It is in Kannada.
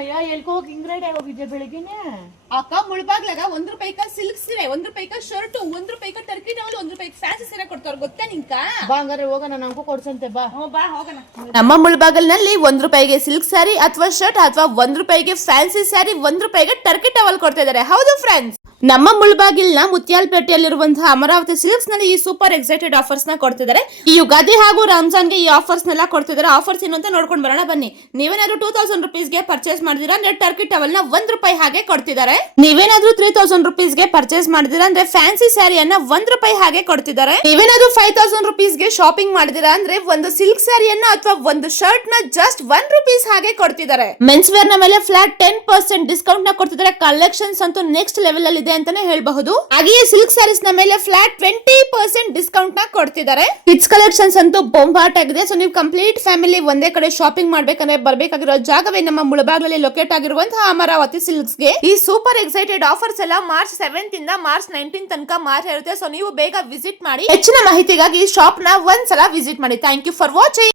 ಏನಮ್ಮಯ್ಯ ಎಲ್ಕೋ ಹೋಗಿ ಹಿಂಗ್ ರೆಡಿ ಆಗೋಗಿದ್ಯಾ ಬೆಳಿಗ್ಗೆನೆ? ಅಕ್ಕ ಮುಳ್ಬಾಗ್ಲಾಗ ₹1 ಸಿಲ್ಕ್ ಸೀರೆ, ₹1 ಶರ್ಟ್, ₹1 ಟರ್ಕಿ ಟವಲ್, ₹1 ಫ್ಯಾನ್ಸಿ ಸೀರೆ ಕೊಡ್ತಾರ ಗೊತ್ತಾ ನಿಂಕ? ಬಾ ಹಂಗಾರೆ ಹೋಗೋಣ, ನಮಗೂ ಕೊಡ್ಸಂತೆ ಬಾ. ಬಾ ಹೋಗೋಣ. ನಮ್ಮ ಮುಳ್ಬಾಗಲ್ನಲ್ಲಿ ₹1 ಸಿಲ್ಕ್ ಸ್ಯಾರಿ ಅಥವಾ ಶರ್ಟ್ ಅಥವಾ ₹1 ಫ್ಯಾನ್ಸಿ ಸ್ಯಾರಿ, ₹1 ಟರ್ಕಿ ಟವಲ್ ಕೊಡ್ತಾ ಇದಾರೆ. ಹೌದು ಫ್ರೆಂಡ್ಸ್, ನಮ್ಮ ಮುಳ್ಬಾಗಿಲ್ನ ಮುತ್ಯಾಲ್ಪೇಟೆಯಲ್ಲಿರುವಂತಹ ಅಮರಾವತಿ ಸಿಲ್ಕ್ಸ್ ನಲ್ಲಿ ಈ ಸೂಪರ್ ಎಕ್ಸೈಟೆಡ್ ಆಫರ್ಸ್ ನ ಕೊಡ್ತಿದ್ದಾರೆ. ಈ ಯುಗಾದಿ ಹಾಗೂ ರಂಜಾನ್ಗೆ ಈ ಆಫರ್ಸ್ ನೆಲ್ಲ ಕೊಡ್ತಿದ್ದಾರೆ. ಆಫರ್ಸ್ ಏನು ಅಂತ ನೋಡ್ಕೊಂಡು ಬರೋಣ ಬನ್ನಿ. ನೀವೇನಾದ್ರೂ ₹2000 ಗೆ ಪರ್ಚೇಸ್ ಮಾಡಿದಿರಾ ಅಂದ್ರೆ ಟರ್ಕಿ ಟವಲ್ ನ ₹1 ಹಾಗೆ ಕೊಡ್ತಿದ್ದಾರೆ. ನೀವೇನಾದ್ರೂ ₹3000 ಗೆ ಪರ್ಚೇಸ್ ಮಾಡಿದಿರಾ ಅಂದ್ರೆ ಫ್ಯಾನ್ಸಿ ಸ್ಯಾರಿಯನ್ನ ₹1 ಹಾಗೆ ಕೊಡ್ತಿದ್ದಾರೆ. ನೀವೇನಾದ್ರೂ ₹5000 ಗೆ ಶಾಪಿಂಗ್ ಮಾಡಿದಿರಾ ಅಂದ್ರೆ ಒಂದು ಸಿಲ್ಕ್ ಸ್ಯಾರಿಯನ್ನ ಅಥವಾ ಒಂದು ಶರ್ಟ್ ನ ಜಸ್ಟ್ ₹1 ಹಾಗೆ ಕೊಡ್ತಿದ್ದಾರೆ. ಮೆನ್ಸ್ ವೇರ್ ನ ಮೇಲೆ ಫ್ಲಾಟ್ 10% ಡಿಸ್ಕೌಂಟ್ ನ ಕೊಡ್ತಿದ್ದಾರೆ. ಕಲೆಕ್ಷನ್ಸ್ ಅಂತೂ ನೆಕ್ಸ್ಟ್ ಲೆವೆಲ್ ಅಲ್ಲಿ ಅಂತಾನೆ ಹೇಳ್ಬಹುದು. ಹಾಗೆಯೇ ಸಿಲ್ಕ್ ಸ್ಯಾರೀಸ್ ನ ಮೇಲೆ ಫ್ಲಾಟ್ 20% ಡಿಸ್ಕೌಂಟ್ ನ ಕೊಡ್ತಿದ್ದಾರೆ. ಕಿಡ್ಸ್ ಕಲೆಕ್ಷನ್ಸ್ ಅಂತೂ ಬೊಂಬಾಟ್ ಆಗಿದೆ. ಸೊ ನೀವು ಕಂಪ್ಲೀಟ್ ಫ್ಯಾಮಿಲಿ ಒಂದೇ ಕಡೆ ಶಾಪಿಂಗ್ ಮಾಡ್ಬೇಕಂದ್ರೆ ಬರ್ಬೇಕಾಗಿರೋ ಜಾಗವೇ ನಮ್ಮ ಮುಳಬಾಗ್ಲಲ್ಲಿ ಲೊಕೇಟ್ ಆಗಿರುವಂತಹ ಅಮರಾವತಿ ಸಿಲ್ಕ್ಸ್ ಗೆ. ಈ ಸೂಪರ್ ಎಕ್ಸೈಟೆಡ್ ಆಫರ್ಸ್ ಎಲ್ಲ ಮಾರ್ಚ್ 7 ಇಂದ ಮಾರ್ಚ್ 19 ತನಕ ಮಾರ್ಚ್ ಇರುತ್ತೆ. ಸೊ ನೀವು ಬೇಗ ವಿಸಿಟ್ ಮಾಡಿ. ಹೆಚ್ಚಿನ ಮಾಹಿತಿಗಾಗಿ ಶಾಪ್ ನ ಒಂದ್ಸಲ ವಿಸಿಟ್ ಮಾಡಿ. Thank you for watching.